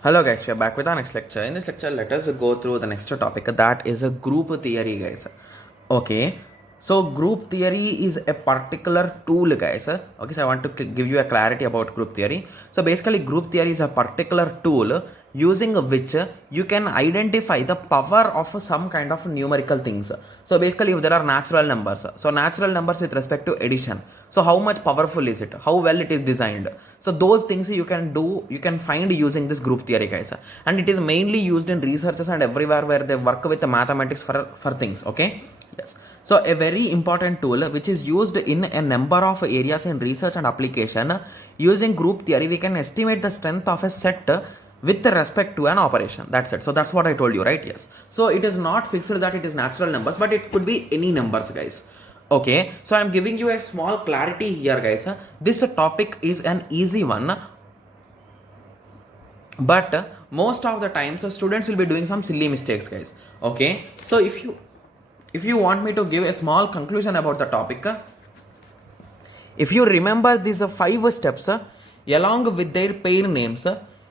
Hello guys, we are back with our next lecture. In this lecture, let us go through the next topic, that is a group theory, guys. Okay, so group theory is a particular tool, guys. Okay, so I want to give you a clarity about group theory. So basically, group theory is a particular tool using which you can identify the power of some kind of numerical things. So basically, if there are natural numbers, so natural numbers with respect to addition, so how much powerful is it, how well it is designed, so those things you can do, you can find using this group theory, guys. And it is mainly used in researches and everywhere where they work with the mathematics for things. Okay, yes. So a very important tool which is used in a number of areas in research and application. Using group theory, we can estimate the strength of a set with respect to an operation. That's it. So that's what I told you, right? Yes. So it is not fixed that it is natural numbers, but it could be any numbers, guys. Okay, so I'm giving you a small clarity here, guys. This topic is an easy one, but most of the times students will be doing some silly mistakes, guys. Okay, so if you want me to give a small conclusion about the topic, if you remember these 5 steps along with their pair names,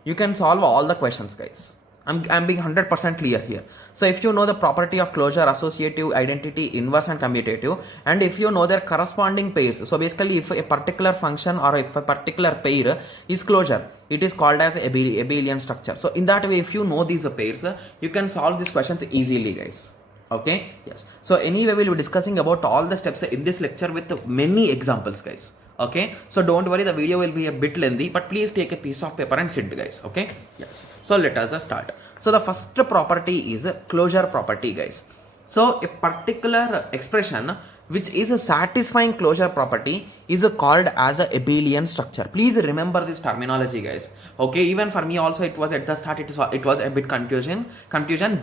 you can solve all the questions, guys. I'm being 100% clear here. So if you know the property of closure, associative, identity, inverse and commutative, and if you know their corresponding pairs, so basically if a particular function or if a particular pair is closure, it is called as abelian structure. So in that way, if you know these pairs, you can solve these questions easily, guys. Okay, yes. So anyway, we'll be discussing about all the steps in this lecture with many examples, guys. Okay, so don't worry, the video will be a bit lengthy, but please take a piece of paper and sit, guys. Okay, yes. So let us start. So the first property is closure property, guys. So a particular expression which is a satisfying closure property is called as a abelian structure. Please remember this terminology, guys. Okay, even for me also, it was at the start, it was a bit confusion,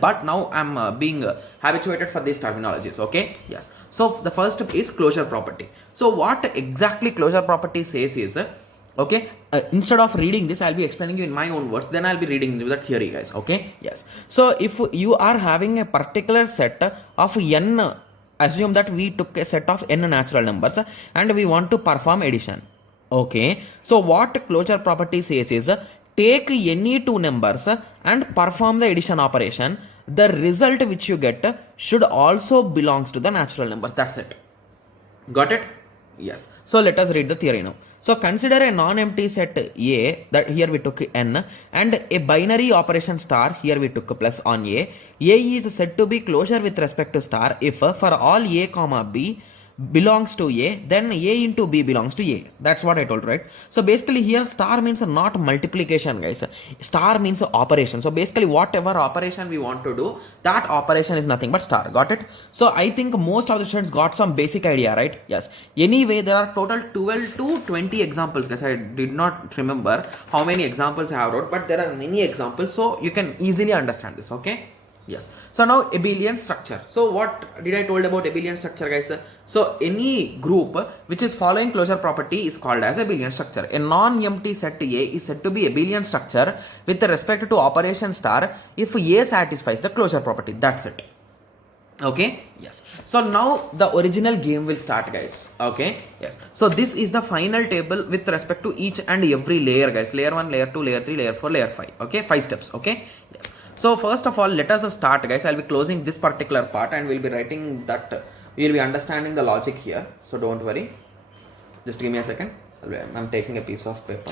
but now I'm being habituated for these terminologies. Okay, yes. So the first is closure property. So what exactly closure property says is, okay, instead of reading this, I'll be explaining you in my own words, then I'll be reading the theory, guys. Okay, yes. So if you are having a particular set of n, assume that we took a set of n natural numbers and we want to perform addition. Okay, so what closure property says is, take any two numbers and perform the addition operation. The result which you get should also belongs to the natural numbers. That's it. Got it? Yes. So let us read the theory now. So consider a non-empty set A, that here we took n, and a binary operation star, here we took plus on A. A is said to be closure with respect to star if for all A comma B belongs to A, then A into B belongs to A. That's what I told, right? So basically here star means not multiplication, guys. Star means operation. So basically whatever operation we want to do, that operation is nothing but star. Got it? So I think most of the students got some basic idea, right? Yes. Anyway, there are total 12 to 20 examples, guys. I did not remember how many examples I have wrote, but there are many examples, so you can easily understand this. Okay. Yes. So now abelian structure. So what did I told about abelian structure, guys? So any group which is following closure property is called as abelian structure. A non-empty set A is said to be abelian structure with respect to operation star if A satisfies the closure property. That's it. Okay, yes. So now the original game will start, guys. Okay, yes. So this is the final table with respect to each and every layer, guys. Layer 1, layer 2, layer 3, layer 4, layer 5. Okay, 5 steps. Okay, yes. So first of all, let us start, guys. I'll be closing this particular part and we'll be writing that, we'll be understanding the logic here. So don't worry. Just give me a second. I'm taking a piece of paper.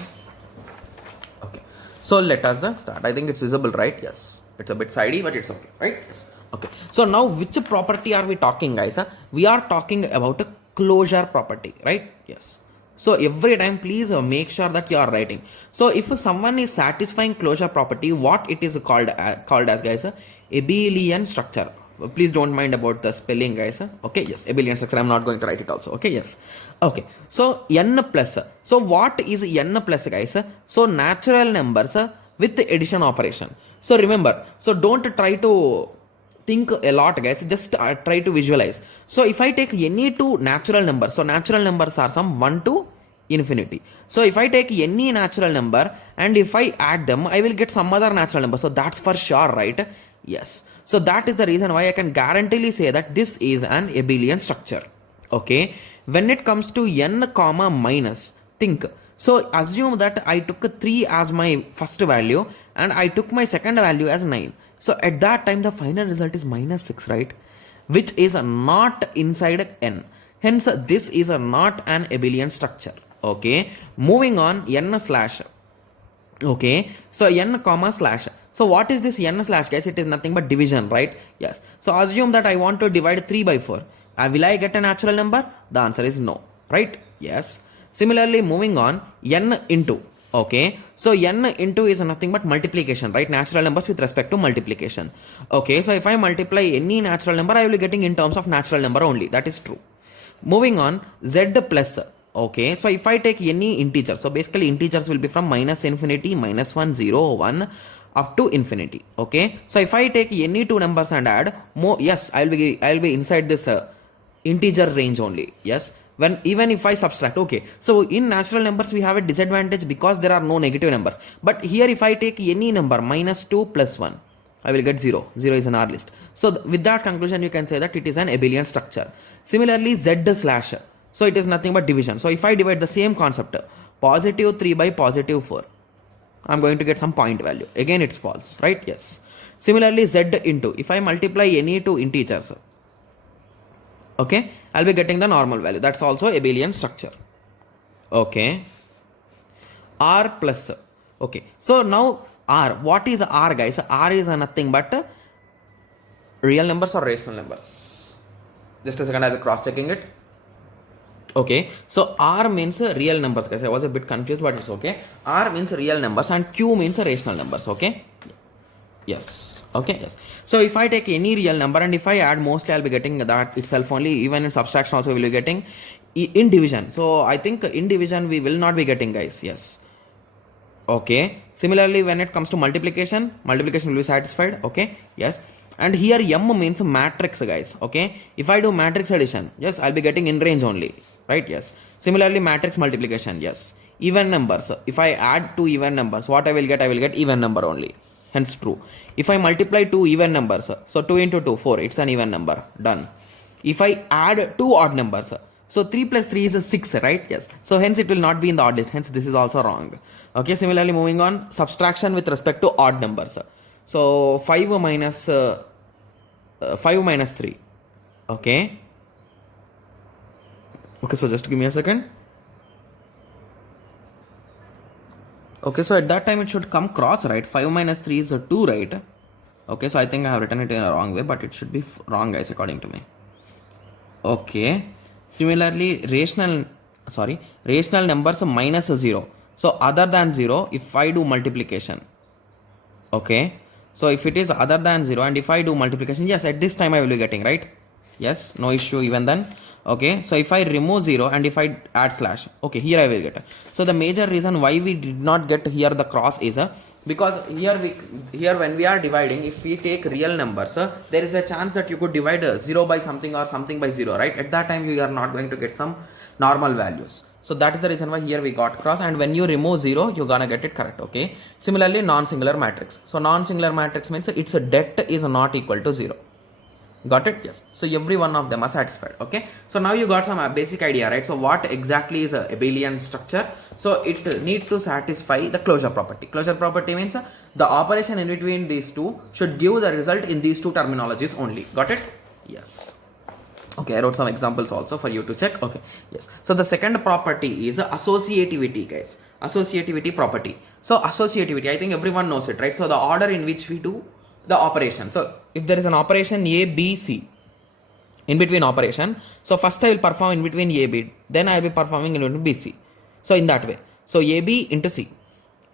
Okay. So let us start. I think it's visible, right? Yes. It's a bit sidey, but it's okay, right? Yes. Okay. So now which property are we talking, guys? We are talking about a closure property, right? Yes. So every time, please make sure that you are writing. So if someone is satisfying closure property, what it is called as, guys? Abelian structure. Please don't mind about the spelling, guys. Okay, yes, abelian structure. I'm not going to write it also. Okay, yes. Okay, so n plus. So what is n plus, guys? So natural numbers with addition operation. So remember, so don't try to think a lot, guys. Just try to visualize. So if I take any two natural numbers, so natural numbers are some 1 to infinity. So if I take any natural number and if I add them, I will get some other natural number. So that's for sure, right? Yes. So that is the reason why I can guaranteely say that this is an abelian structure. Okay. When it comes to n comma minus, think. So assume that I took 3 as my first value and I took my second value as 9. So at that time the final result is minus 6, right? Which is not inside n. Hence this is not an abelian structure. Okay. Moving on, n slash. Okay. So n comma slash. So what is this n slash, guys? It is nothing but division, right? Yes. So assume that I want to divide 3 by 4. Will I get a natural number? The answer is no, right? Yes. Similarly, moving on, n into. Okay. So n into is nothing but multiplication, right? Natural numbers with respect to multiplication. Okay. So if I multiply any natural number, I will be getting in terms of natural number only. That is true. Moving on, z plus. Okay. So if I take any integer, so basically integers will be from minus infinity, minus 1, 0, 1 up to infinity. Okay. So if I take any two numbers and add more, yes, I'll be inside this integer range only. Yes. When even if I subtract, okay, so in natural numbers we have a disadvantage because there are no negative numbers, but here if I take any number minus 2 plus 1, I will get 0. 0 is an R list. So with that conclusion you can say that it is an abelian structure. Similarly, z slash, so it is nothing but division. So if I divide the same concept, positive 3 by positive 4, I'm going to get some point value. Again it's false, right? Yes. Similarly, z into, if I multiply any two integers, okay, I'll be getting the normal value. That's also abelian structure. Okay. R plus. Okay. So now R. What is R, guys? R is nothing but real numbers or rational numbers. Just a second, I'll be cross checking it. Okay. So R means real numbers, guys. I was a bit confused, but it's okay. R means real numbers and Q means rational numbers. Okay. Yes. Okay. Yes. So if I take any real number and if I add, mostly I'll be getting that itself only. Even in subtraction also we will be getting in division. So I think in division we will not be getting, guys. Yes. Okay. Similarly, when it comes to multiplication will be satisfied. Okay. Yes. And here M means matrix, guys. Okay. If I do matrix addition, yes, I'll be getting in range only. Right. Yes. Similarly, matrix multiplication. Yes. Even numbers. If I add two even numbers, what I will get even number only. Hence true. If I multiply two even numbers, so 2 into 2, 4, it's an even number. Done. If I add two odd numbers, so 3 plus 3 is a 6, right? Yes. So hence it will not be in the odd list. Hence this is also wrong. Okay. Similarly, moving on, subtraction with respect to odd numbers. So 5 minus 3. Okay. Okay. So just give me a second. Okay, so at that time it should come cross, right? 5 minus 3 is 2, right? Okay, so I think I have written it in a wrong way, but it should be wrong, guys, according to me. Okay. Similarly, rational numbers minus 0. So other than 0, if I do multiplication. Okay. So if it is other than 0 and if I do multiplication, yes, at this time I will be getting, right? Yes, no issue even then. Okay, so if I remove 0 and if I add slash, okay, here I will get. So the major reason why we did not get here the cross is because here when we are dividing, if we take real numbers, there is a chance that you could divide 0 by something or something by 0, right? At that time you are not going to get some normal values. So that is the reason why here we got cross, and when you remove 0, you're gonna get it correct. Okay. Similarly, non-singular matrix. So non-singular matrix means its debt is not equal to 0. Got it? Yes. So every one of them are satisfied. Okay. So now you got some basic idea, right? So what exactly is a abelian structure? So it needs to satisfy the closure property. Closure property means the operation in between these two should give the result in these two terminologies only. Got it? Yes. Okay, I wrote some examples also for you to check. Okay, yes. So the second property is associativity, guys. Associativity property. So associativity, I think everyone knows it, right? So the order in which we do the operation. So if there is an operation A, B, C, in between operation, so first I will perform in between A, B, then I will be performing in between B, C. So in that way. So A, B into C.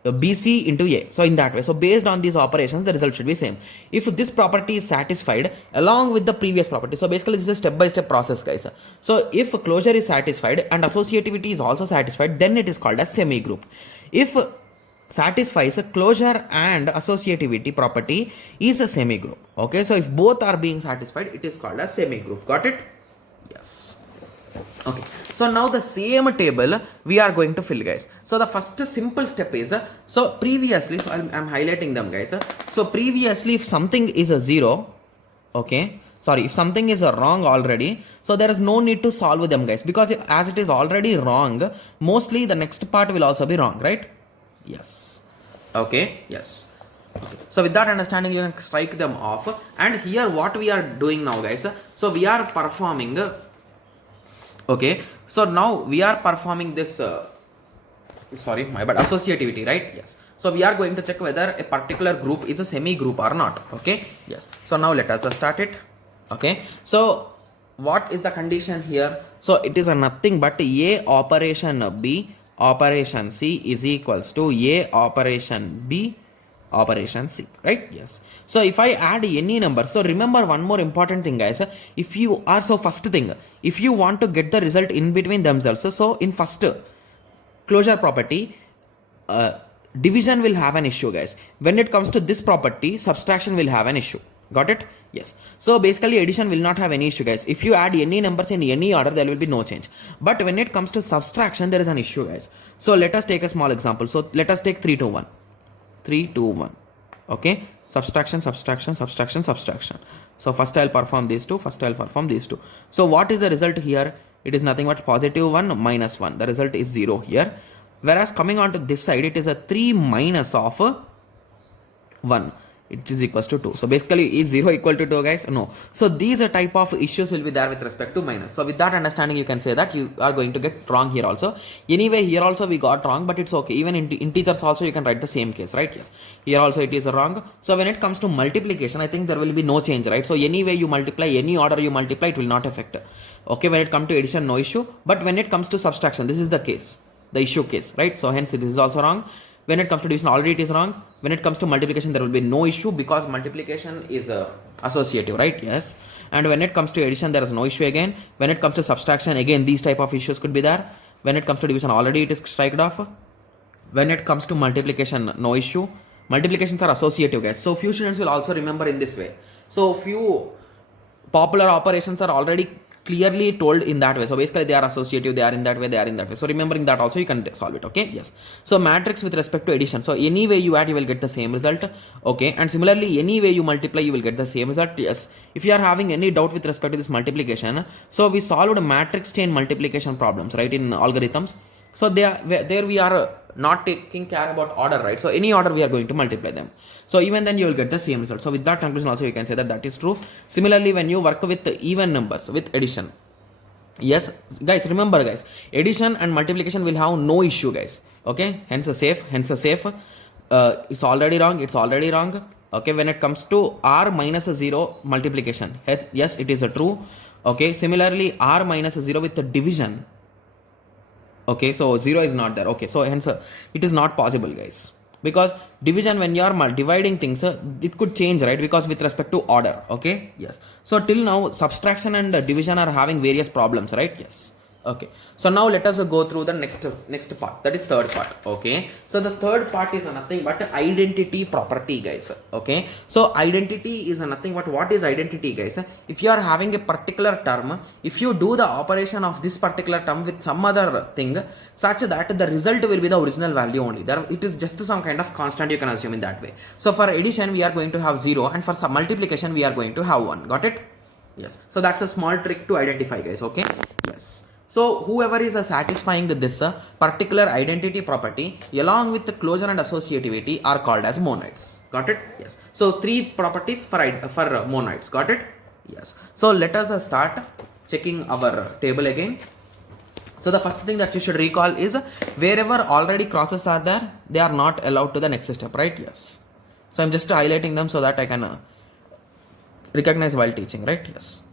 BC into A. So in that way. So based on these operations, the result should be same. If this property is satisfied along with the previous property. So basically this is a step-by-step process, guys. So if closure is satisfied and associativity is also satisfied, then it is called as semi-group. If satisfies closure and associativity property is a semi-group. Okay. So if both are being satisfied, it is called as semi-group. Got it? Yes. Okay, so now the same table we are going to fill, guys. So the first simple step is, so previously, so I'm highlighting them, guys. So previously if something is a 0, okay, sorry, if something is wrong already, so there is no need to solve them, guys, because as it is already wrong, mostly the next part will also be wrong, right? Yes. Okay. Yes. Okay. So with that understanding, you can strike them off. And here what we are doing now, guys, so we are performing, okay, so now we are performing this sorry, my bad, associativity, right? Yes. So we are going to check whether a particular group is a semi group or not. Okay. Yes. So now let us start it. Okay. So what is the condition here? So it is a nothing but A operation B operation C is equals to A operation B operation C, right? Yes. So if I add any number, so remember one more important thing, guys. If you are, so first thing, if you want to get the result in between themselves, so in first closure property, division will have an issue, guys. When it comes to this property, subtraction will have an issue. Got it? Yes. So basically addition will not have any issue, guys. If you add any numbers in any order, there will be no change. But when it comes to subtraction, there is an issue, guys. So let us take a small example. So let us take 3 to 1. 3 to 1. Okay. Subtraction, subtraction, subtraction, subtraction. So first I'll perform these two. First I'll perform these two. So what is the result here? It is nothing but positive 1 minus 1. The result is 0 here. Whereas coming on to this side, it is a 3 minus of 1. It is equals to 2. So basically, is 0 equal to 2, guys? No. So these are type of issues will be there with respect to minus. So with that understanding, you can say that you are going to get wrong here also. Anyway, here also we got wrong, but it's okay. Even in integers also, you can write the same case, right? Yes. Here also it is wrong. So when it comes to multiplication, I think there will be no change, right? So anyway you multiply, any order you multiply, it will not affect. Okay, when it comes to addition, no issue. But when it comes to subtraction, this is the case, the issue case, right? So hence this is also wrong. When it comes to division, already it is wrong. When it comes to multiplication, there will be no issue because multiplication is associative, right? Yes. And when it comes to addition, there is no issue again. When it comes to subtraction, again, these type of issues could be there. When it comes to division, already it is striked off. When it comes to multiplication, no issue. Multiplications are associative, guys. So few students will also remember in this way. So few popular operations are already clearly told in that way. So basically they are associative, they are in that way, they are in that way. So remembering that also you can solve it. Okay. Yes. So matrix with respect to addition. So any way you add, you will get the same result. Okay. And similarly, any way you multiply, you will get the same result. Yes. If you are having any doubt with respect to this multiplication, so we solved matrix chain multiplication problems, right, in algorithms. So there we are not taking care about order, right? So any order we are going to multiply them. So even then you will get the same result. So with that conclusion also you can say that that is true. Similarly, when you work with even numbers, with addition, yes, guys, remember, guys, addition and multiplication will have no issue, guys. Okay, hence a safe, it's already wrong, it's already wrong. Okay, when it comes to r minus 0 multiplication, yes, it is a true. Okay, similarly, r minus 0 with the division. Okay, so 0 is not there. Okay, so hence it is not possible, guys, because division, when you are dividing things, it could change, right, because with respect to order. Okay, yes. So till now subtraction and division are having various problems, right? Yes. Okay, so now let us go through the next part, that is third part. Okay, so the third part is nothing but identity property, guys. Okay, so identity is nothing but, what is identity, guys? If you are having a particular term, if you do the operation of this particular term with some other thing such that the result will be the original value only, there it is just some kind of constant, you can assume in that way. So for addition we are going to have 0, and for some multiplication we are going to have 1. Got it? Yes. So that's a small trick to identify, guys. Okay. Yes. So whoever is satisfying this particular identity property along with the closure and associativity are called as monoids. Got it? Yes. So 3 properties for monoids. Got it? Yes. So let us start checking our table again. So the first thing that you should recall is wherever already crosses are there, they are not allowed to the next step, right? Yes. So I'm just highlighting them so that I can recognize while teaching, right? Yes.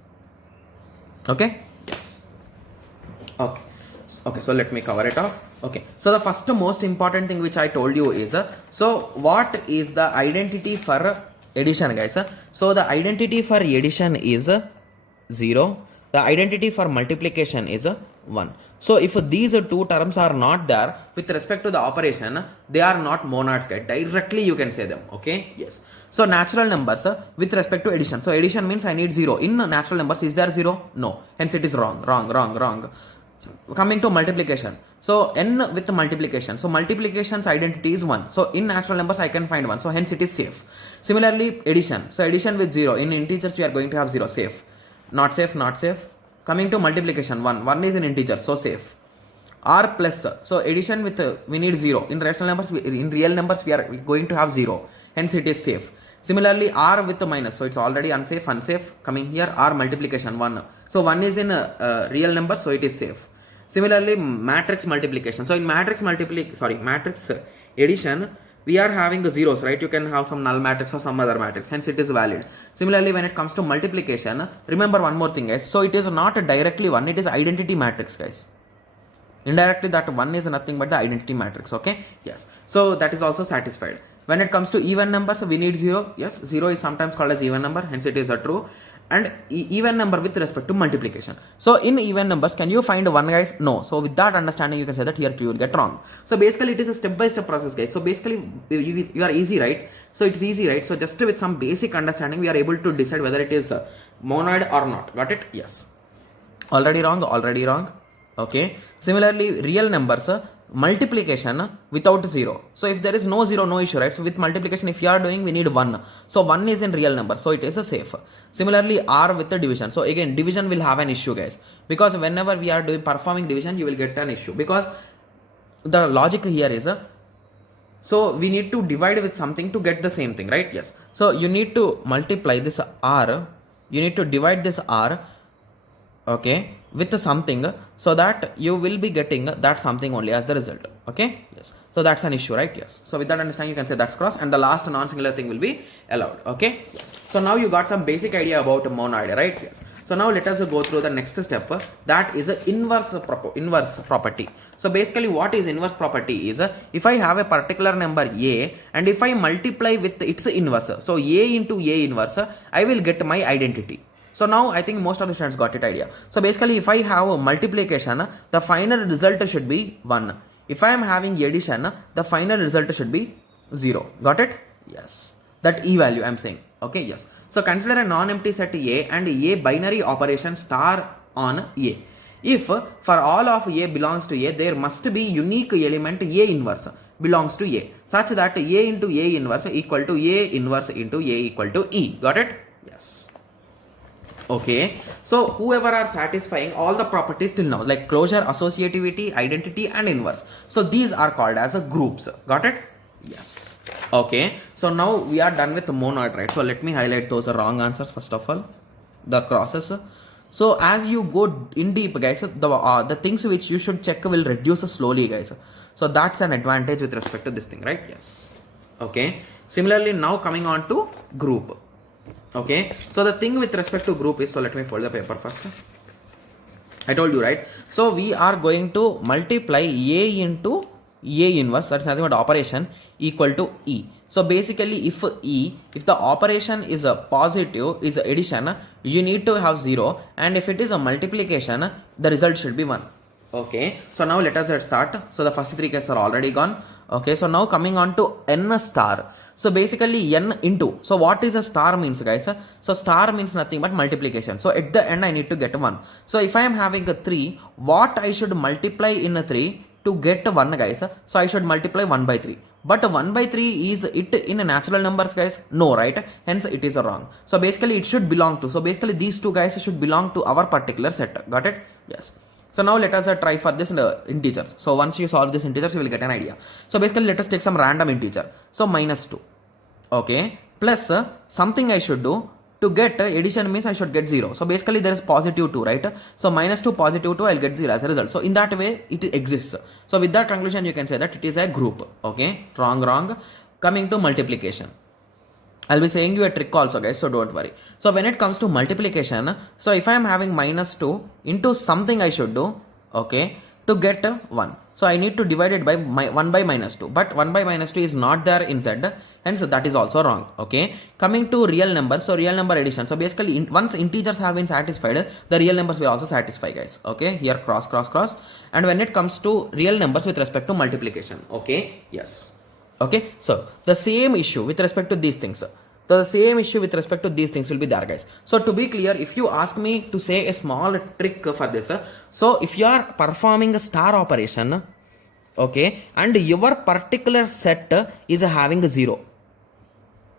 Okay. Okay, so let me cover it off. Okay, so the first most important thing which I told you is, so what is the identity for addition, guys? So the identity for addition is 0. The identity for multiplication is 1. So if these two terms are not there with respect to the operation, they are not monoids, guys. Directly you can say them. Okay, yes. So natural numbers with respect to addition. So addition means I need 0. In natural numbers, is there 0? No. Hence it is wrong. Coming to multiplication. So n with multiplication. So multiplication's identity is 1. So in natural numbers I can find 1. So hence it is safe. Similarly addition. So addition with 0. In integers we are going to have 0. Safe. Not safe, not safe. Coming to multiplication 1. 1 is in integer. So safe. R plus. So addition with we need 0. In rational numbers, in real numbers we are going to have 0. Hence it is safe. Similarly R with the minus. So it's already unsafe, unsafe. Coming here R multiplication 1. So 1 is in real numbers. So it is safe. Similarly, matrix multiplication. So in matrix addition, we are having the zeros, right? You can have some null matrix or some other matrix. Hence, it is valid. Similarly, when it comes to multiplication, remember one more thing, guys. So it is not directly 1. It is identity matrix, guys. Indirectly, that 1 is nothing but the identity matrix. Okay? Yes. So that is also satisfied. When it comes to even numbers, we need 0. Yes, 0 is sometimes called as even number. Hence, it is a true. And even number with respect to multiplication. So in even numbers, can you find 1, guys? No. So with that understanding, you can say that here you will get wrong. So basically it is a step-by-step process, guys. So basically you are easy, right? So it's easy, right? So just with some basic understanding, we are able to decide whether it is monoid or not. Got it? Yes. Already wrong, already wrong. Okay. Similarly, real numbers, multiplication without 0. So if there is no 0, no issue, right? So with multiplication, if you are doing, we need 1. So 1 is in real number. So it is a safe. Similarly, R with the division. So again, division will have an issue, guys. Because whenever we are doing performing division, you will get an issue. Because the logic here is, so we need to divide with something to get the same thing, right? Yes. So you need to multiply this R. You need to divide this R. Okay, with something, so that you will be getting that something only as the result. Okay, yes. So that's an issue, right? Yes. So with that understanding, you can say that's cross, and the last non-singular thing will be allowed. Okay, yes. So now you got some basic idea about monoid, right? Yes. So now let us go through the next step. That is inverse property. So basically, what is inverse property is, if I have a particular number a, and if I multiply with its inverse, so a into a inverse, I will get my identity. So now I think most of the students got it idea. So basically, if I have a multiplication, the final result should be 1. If I am having addition, the final result should be 0. Got it? Yes. That E value I am saying. Okay, yes. So consider a non-empty set A and A binary operation star on A. If for all of A belongs to A, there must be unique element A inverse belongs to A, such that A into A inverse equal to A inverse into A equal to E. Got it? Yes. Okay, so whoever are satisfying all the properties till now, like closure, associativity, identity and inverse, so these are called as a groups. Got it? Yes. Okay, so now we are done with the monoid, right? So let me highlight those wrong answers first of all, the crosses. So as you go in deep, guys, the things which you should check will reduce slowly, guys. So that's an advantage with respect to this thing, right? Yes. Okay, similarly now coming on to group. Okay, so the thing with respect to group is, so let me fold the paper first. I told you, right? So we are going to multiply A into A inverse, that's nothing but operation, equal to E. So basically, if the operation is a positive, is a addition, you need to have 0, and if it is a multiplication, the result should be 1. Okay, so now let us start. So the first 3 cases are already gone. Okay, so now coming on to n star. So basically n into, so what is a star means, guys? So star means nothing but multiplication. So at the end I need to get 1. So if I am having a 3, what I should multiply in a 3 to get 1, guys? So I should multiply 1 by 3. But 1 by 3 is it in natural numbers, guys? No, right? Hence it is wrong. So basically it should belong to, so basically these two guys should belong to our particular set. Got it? Yes. So now let us try for this integers. So once you solve this integers, you will get an idea. So basically let us take some random integer. So minus 2. Okay. Plus something I should do to get addition means I should get 0. So basically there is positive 2, right? So minus 2 positive 2, I'll get 0 as a result. So in that way it exists. So with that conclusion you can say that it is a group. Okay. Wrong. Coming to multiplication, I'll be saying you a trick also, guys, so don't worry. So when it comes to multiplication, so if I am having minus 2 into something I should do, okay, to get 1. So I need to divide it by 1 by minus 2. But 1 by minus 2 is not there in Z, hence that is also wrong. Okay. Coming to real numbers, so real number addition. So basically once integers have been satisfied, the real numbers will also satisfy, guys. Okay. Here cross. And when it comes to real numbers with respect to multiplication, okay, yes. Okay, so the same issue with respect to these things. The same issue with respect to these things will be there, guys. So to be clear, if you ask me to say a small trick for this, so if you are performing a star operation, okay, and your particular set is having 0.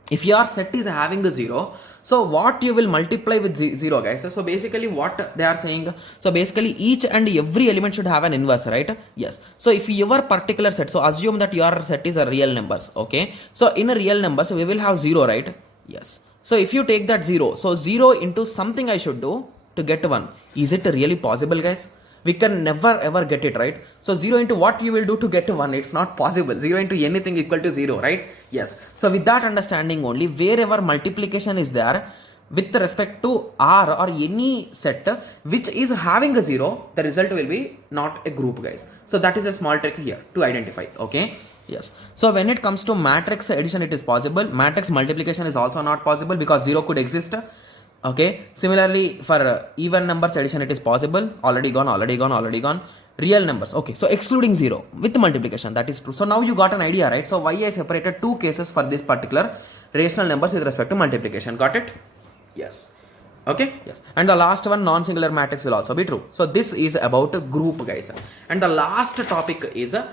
If your set is having a 0, so what you will multiply with 0, guys? So basically what they are saying, so basically each and every element should have an inverse, right? Yes. So if your particular set, so assume that your set is a real numbers, okay? So in a real numbers, we will have 0, right? Yes. So if you take that 0, so 0 into something I should do to get 1. Is it really possible, guys? We can never ever get it, right? So 0 into what you will do to get 1, it's not possible. 0 into anything equal to 0, right? Yes. So with that understanding only, wherever multiplication is there with respect to R or any set which is having a 0, the result will be not a group, guys. So that is a small trick here to identify, okay? Yes. So when it comes to matrix addition, it is possible. Matrix multiplication is also not possible because 0 could exist. Okay, similarly for even numbers addition it is possible. Already gone. Real numbers, okay, so excluding 0 with multiplication, that is true. So now you got an idea, right? So why I separated 2 cases for this particular rational numbers with respect to multiplication. Got it? Yes. Okay, yes. And the last one, non-singular matrix, will also be true. So this is about a group, guys. And the last topic is a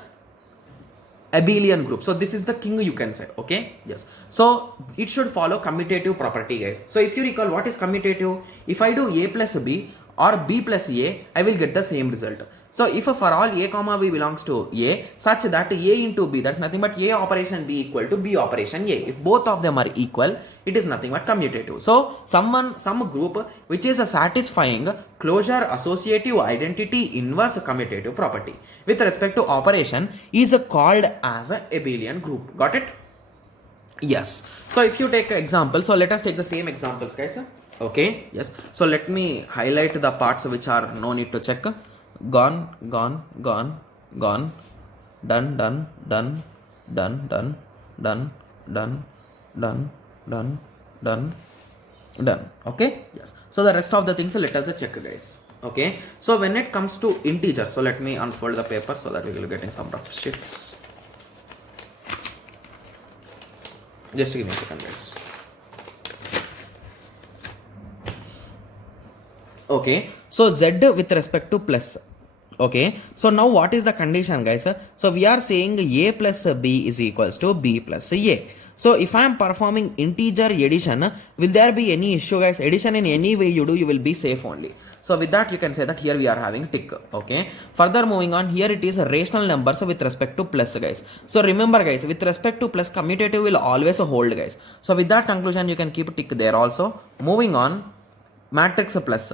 abelian group. So this is the king, you can say, okay? Yes. So it should follow commutative property, guys. So if you recall, what is commutative? If I do a plus b or b plus a, I will get the same result. So if for all a comma b belongs to a, such that a into b, that's nothing but a operation b equal to b operation a. If both of them are equal, it is nothing but commutative. So some group which is a satisfying closure associative identity inverse commutative property with respect to operation is called as a abelian group. Got it? Yes. So if you take an example, so let us take the same examples, guys. Okay. Yes. So let me highlight the parts which are no need to check. Gone, done. Okay, yes. So the rest of the things let us check, guys. Okay, so when it comes to integer, so let me unfold the paper so that we will be getting some rough sheets. Just give me a second, guys. Okay, so z with respect to plus. Okay, so now what is the condition, guys? So we are saying a plus b is equals to b plus a. So if I am performing integer addition, will there be any issue, guys? Addition in any way you do, you will be safe only. So with that you can say that here we are having tick. Okay, further moving on, here it is rational numbers with respect to plus, guys. So remember, guys, with respect to plus, commutative will always hold, guys. So with that conclusion you can keep tick there also. Moving on, matrix plus.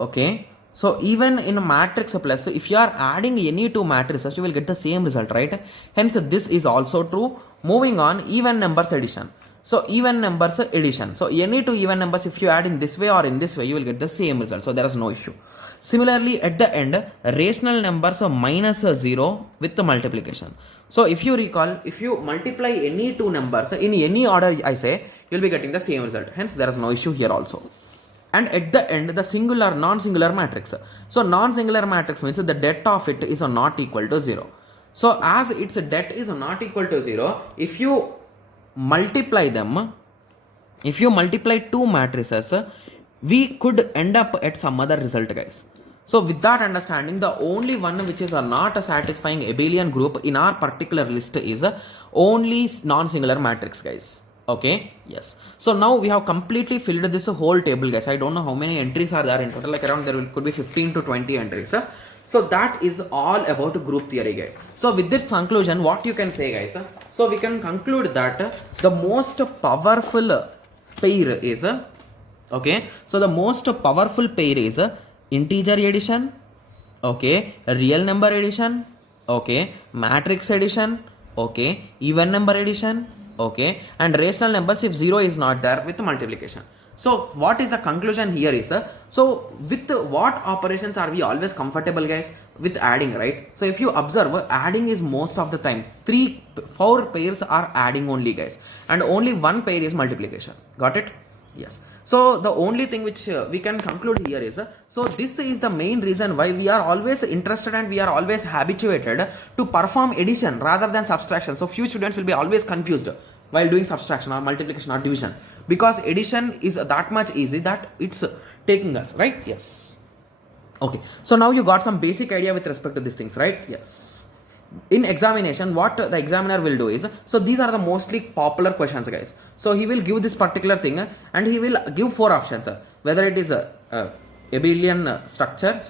Okay, so even in matrix plus, if you are adding any two matrices, you will get the same result, right? Hence this is also true. Moving on, even numbers addition. So even numbers addition. So any two even numbers, if you add in this way or in this way, you will get the same result. So there is no issue. Similarly, at the end, rational numbers minus 0 with the multiplication. So if you recall, if you multiply any two numbers in any order, I say, you will be getting the same result. Hence there is no issue here also. And at the end, the singular, non-singular matrix. So non-singular matrix means the det of it is not equal to 0. So as its det is not equal to 0, if you multiply them, if you multiply two matrices, we could end up at some other result, guys. So with that understanding, the only one which is not a satisfying abelian group in our particular list is only non-singular matrix, guys. Okay, yes. So now we have completely filled this whole table, guys. I don't know how many entries are there in total, like around could be 15 to 20 entries. So that is all about group theory, guys. So with this conclusion, what you can say, guys? So we can conclude that the most powerful pair is, okay, so the most powerful pair is integer addition, okay, real number addition, okay, matrix addition, okay, even number addition, okay, and rational numbers if 0 is not there with multiplication. So what is the conclusion here is, so with what operations are we always comfortable, guys? With adding, right? So if you observe, adding is most of the time, 4 pairs are adding only, guys, and only 1 pair is multiplication. Got it? Yes. So the only thing which we can conclude here is, so this is the main reason why we are always interested and we are always habituated to perform addition rather than subtraction. So few students will be always confused while doing subtraction or multiplication or division, because addition is that much easy that it's taking us, right? Yes. Okay, so now you got some basic idea with respect to these things, right? Yes. in examination, what the examiner will do is, so these are the mostly popular questions, guys. So he will give this particular thing and he will give 4 options, whether it is a abelian structure,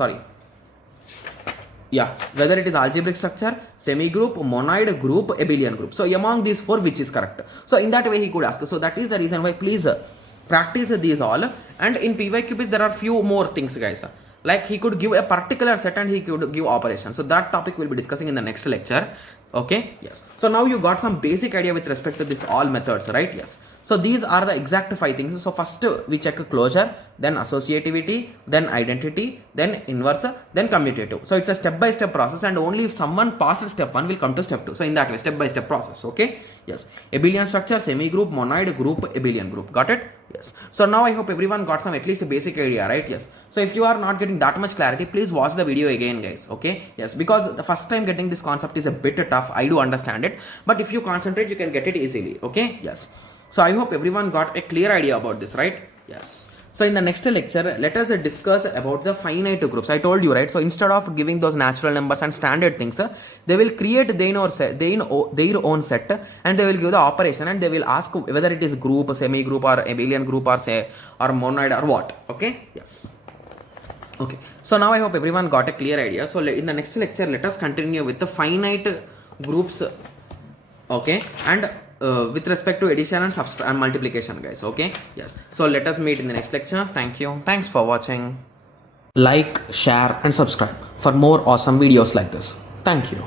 whether it is algebraic structure, semi-group, monoid group, abelian group. So among these 4, which is correct? So in that way he could ask. So that is the reason why please practice these all. And in PYQPs there are few more things, guys. Like he could give a particular set and he could give operation. So that topic we'll be discussing in the next lecture. Okay, yes. So now you got some basic idea with respect to this all methods, right? Yes. So these are the exact 5 things. So first we check closure, then associativity, then identity, then inverse, then commutative. So it's a step-by-step process, and only if someone passes step 1 will come to step 2. So in that way, step-by-step process. Okay. Yes. Abelian structure, semi-group, monoid group, abelian group. Got it? Yes. So now I hope everyone got some at least a basic idea, right? Yes. So if you are not getting that much clarity, please watch the video again, guys. Okay. Yes. Because the first time getting this concept is a bit tough. I do understand it. But if you concentrate, you can get it easily. Okay. Yes. So I hope everyone got a clear idea about this, right? Yes. So in the next lecture, let us discuss about the finite groups. I told you, right? So instead of giving those natural numbers and standard things, they will create their own set, and they will give the operation, and they will ask whether it is group, semi-group, or abelian group, or monoid, or what. Okay? Yes. Okay. So now I hope everyone got a clear idea. So in the next lecture, let us continue with the finite groups. Okay, and with respect to addition and multiplication, guys. Okay, yes. So let us meet in the next lecture. Thank you. Thanks for watching. Like, share, and subscribe for more awesome videos like this. Thank you.